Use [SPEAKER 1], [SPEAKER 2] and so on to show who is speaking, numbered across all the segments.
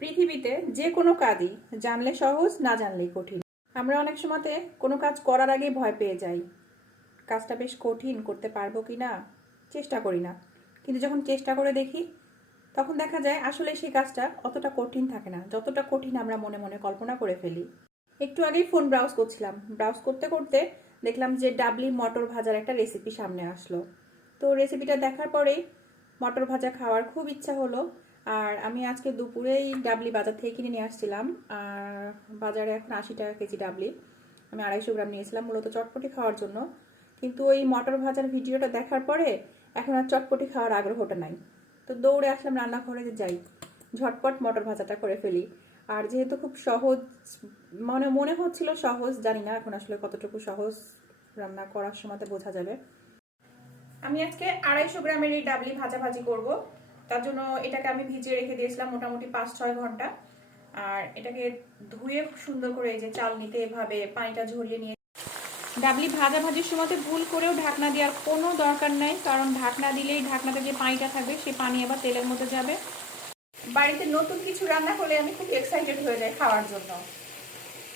[SPEAKER 1] পৃথিবীতে যে কোনো কাজই জানলে সহজ, না জানলেই কঠিন। আমরা অনেক সময়তে কোনো কাজ করার আগেই ভয় পেয়ে যাই। কাজটা বেশ কঠিন, করতে পারব কি না? চেষ্টা করি না। কিন্তু যখন চেষ্টা করে দেখি, তখন দেখা যায় আসলে সেই কাজটা অতটা কঠিন থাকে না। যতটা কঠিন আমরা মনে মনে কল্পনা করে ফেলি। একটু আগেই ফোন ব্রাউজ করছিলাম। ব্রাউজ করতে করতে দেখলাম যে ডাবলি মটর ভাজার একটা রেসিপি সামনে আসলো। তো রেসিপিটা দেখার পরেই মটর ভাজা খাওয়ার খুব ইচ্ছা হলো আর আমি আজকে দুপুরেই ডাবলি বাজার থেকে কিনে নিয়ে আসছিলাম। আর বাজারে এখন আশি টাকা কেজি ডাবলি। আমি আড়াইশো গ্রাম নিয়েছিলাম মূলত চটপটি খাওয়ার জন্য। কিন্তু ওই মটর ভাজার ভিডিওটা দেখার পরে এখন আর চটপটি খাওয়ার আগ্রহটা নাই। তো দৌড়ে আসলাম রান্নাঘরে যে যাই, ঝটপট মটর ভাজাটা করে ফেলি। আর যেহেতু খুব সহজ মানে মনে হচ্ছিল সহজ, জানি না এখন আসলে কতটুকু সহজ রান্না করার সময় বোঝা যাবে। আমি আজকে আড়াইশো গ্রামের এই ডাবলি ভাজাভাজি করব। তার জন্য এটাকে আমি ভিজিয়ে রেখে দিয়েছিলাম মোটামুটি পাঁচ, ছয় ঘণ্টা। আর এটাকে ধুয়ে সুন্দর করে এই যে চাল নিতে এভাবে পানিটা ঝরিয়ে নিয়ে ডাবলি ভাজা ভাজির সময় ভুল করেও ঢাকনা দেওয়ার কোনো দরকার নাই, কারণ ঢাকনা দিলেই ঢাকনাতে যে পানিটা থাকবে, সেই পানি আবার তেলের মধ্যে যাবে। বাড়িতে নতুন কিছু রান্না হলে আমি খুব এক্সাইটেড হয়ে যাই খাওয়ার জন্য।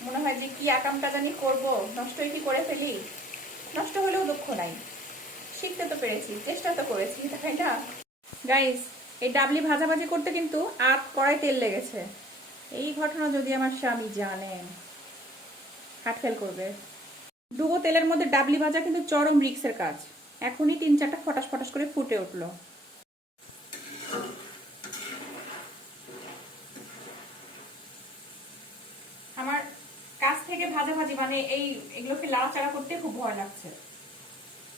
[SPEAKER 1] মনে হয় যে কি আকামটা জানি করব, নষ্টই কি করে ফেলি? নষ্ট হলেও দুঃখ নাই। শিখতে তো পেরেছি, চেষ্টা তো করেছি, তাই না? গাইস এই ডাবলি ভাজাভাজি করতে কিন্তু আত কড়াই তেল লেগেছে। এই ঘটনা যদি আমার স্বামী জানেন হাট ফেল করবে। ডুবো তেলের মধ্যে ডাবলি ভাজা কিন্তু চরম রিক্সের কাজ। এখনই তিন চারটা ফটাস ফটাস করে ফুটে উঠল। আমার কাছ থেকে ভাজা ভাজি মানে এই এগুলোকে লাড়াচাড়া করতে খুব ভয় লাগছে।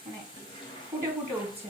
[SPEAKER 1] মানে ফুটে ফুটে উঠছে।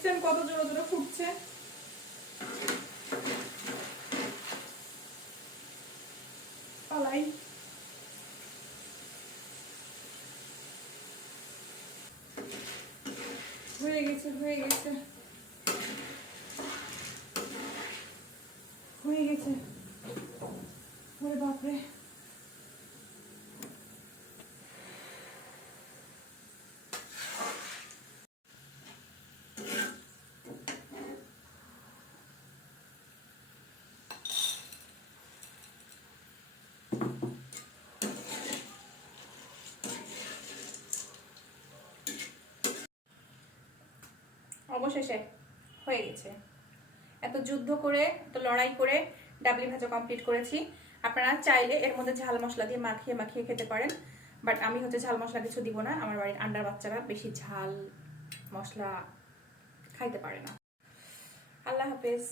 [SPEAKER 1] দেখছেন কত জোরে জোরে ফুটছে? হয়ে গেছে হয়ে গেছে। হয়ে গেছে ওরে বাপরে অবশেষে হয়ে গেছে। এত যুদ্ধ করে, এত লড়াই করে ডাবলি ভাজা কমপ্লিট করেছি। আপনারা চাইলে এর মধ্যে ঝাল মশলা দিয়ে মাখিয়ে মাখিয়ে খেতে পারেন বাট আমি হচ্ছে ঝাল মশলা কিছু দিব না। আমার বাড়ির আন্ডার বাচ্চারা বেশি ঝাল মশলা খাইতে পারে না। আল্লাহ হাফেজ।